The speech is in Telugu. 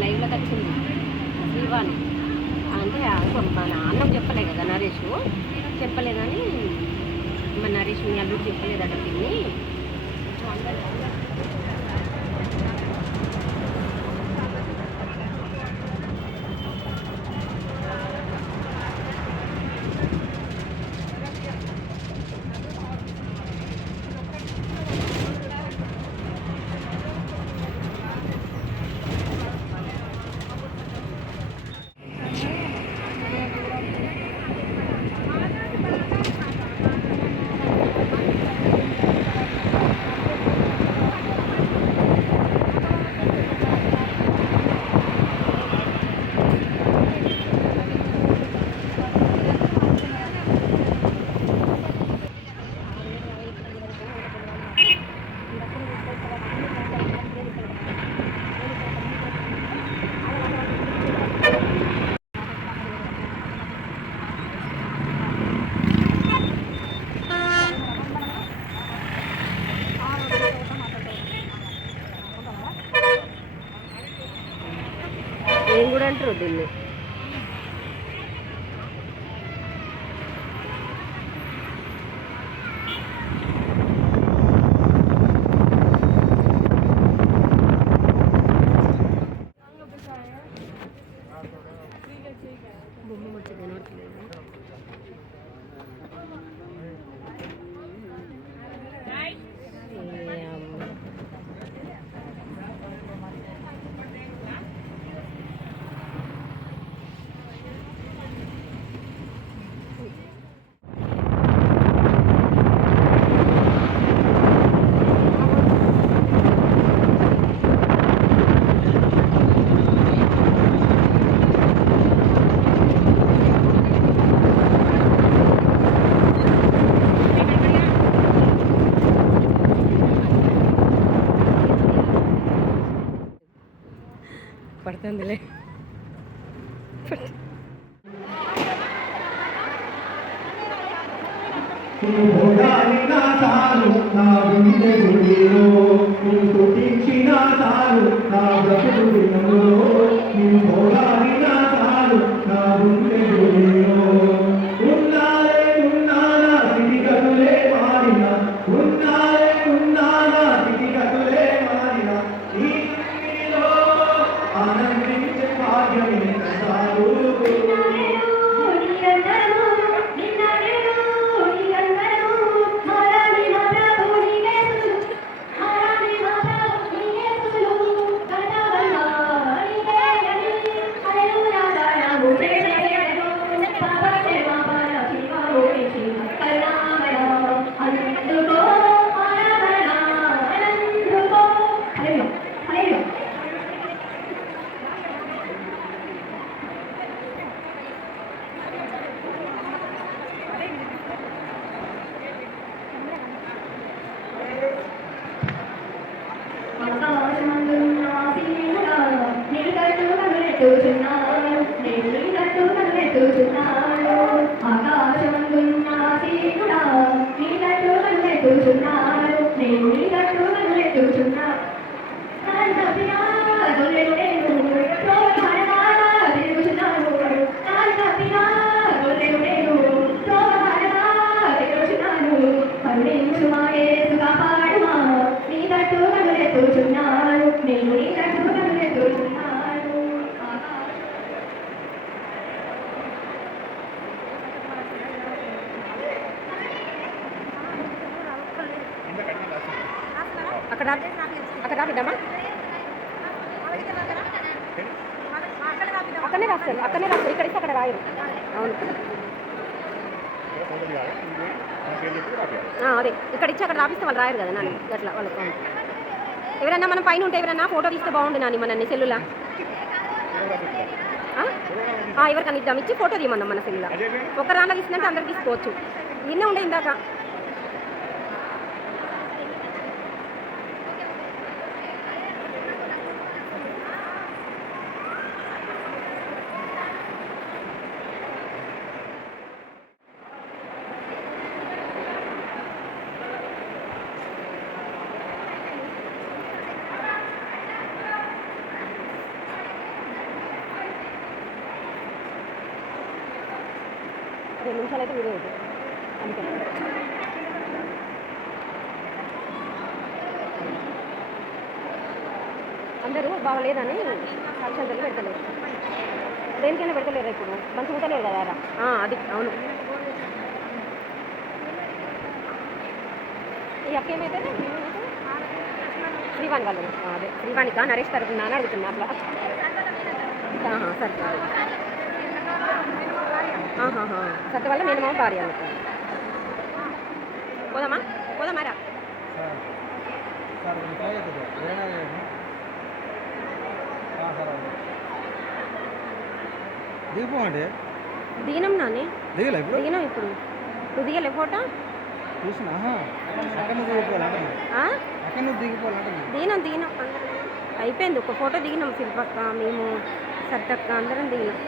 లైవ్లోకి వచ్చింది శ్రీవాణి అంటే మన అన్నం చెప్పలే కదా నరేష్ చెప్పలేదని మన నరేష్ మీ అల్లుడు చెప్పలేదట తిని ఏం కూడా అంటారు దీన్ని బొమ్మ వచ్చి కనబడట్లేదు పడుతుందిలే అక్కడ రాపిద్దామా అక్కడనే రాస్తారు ఇక్కడ ఇస్తే అక్కడ రాయరు అవును అదే ఇక్కడ ఇచ్చి అక్కడ రాపిస్తే వాళ్ళు రాయరు కదా నాని అట్లా వాళ్ళకి ఎవరన్నా మనం పైన ఉంటే ఎవరన్నా ఫోటో తీస్తే బాగుండు నాని మన సెల్లులా ఎవరికన్నా ఇద్దాం ఇచ్చి ఫోటో తీయమందాం మన సెల్లులా ఒక రాళ్ళ తీసినట్టు అందరు తీసుకోవచ్చు ఇన్నే ఉండే ఇందాక 15 నిమిషాలు అయితే వీడియో అవుతుంది అంతే. అందరూ బాగలేదని ఫంక్షన్లు పెడతలేరు, దేనికైనా పెడతలేరు ఇప్పుడు, మంచి ముట్టలేరు కదా అలా. అది అవును. ఈ అక్క ఏమైతుంది శ్రీవాణి వాళ్ళు, అదే శ్రీవాణిక నరేష్ తరపున అని అడుగుతున్నా అట్లా. సరే సత్య వల్ల నేను మా భార్య అనుకో. పోదామా పోదామా రా. దిగిపోండి. దిగినాం నాని, దిగలే ఇప్పుడు, దిగినాం ఇప్పుడు. నువ్వు దిగలే ఫోటో చూసినా అక్కడ నువ్వు దిగిపోవాలంటే అక్కడ నువ్వు దిగిపోవాలంటే దిగినాం దిగినాం అందరం అయిపోయింది. ఒక ఫోటో దిగినాం శిల్పక్క, మేము సత్తక్క అందరం దిగినాం.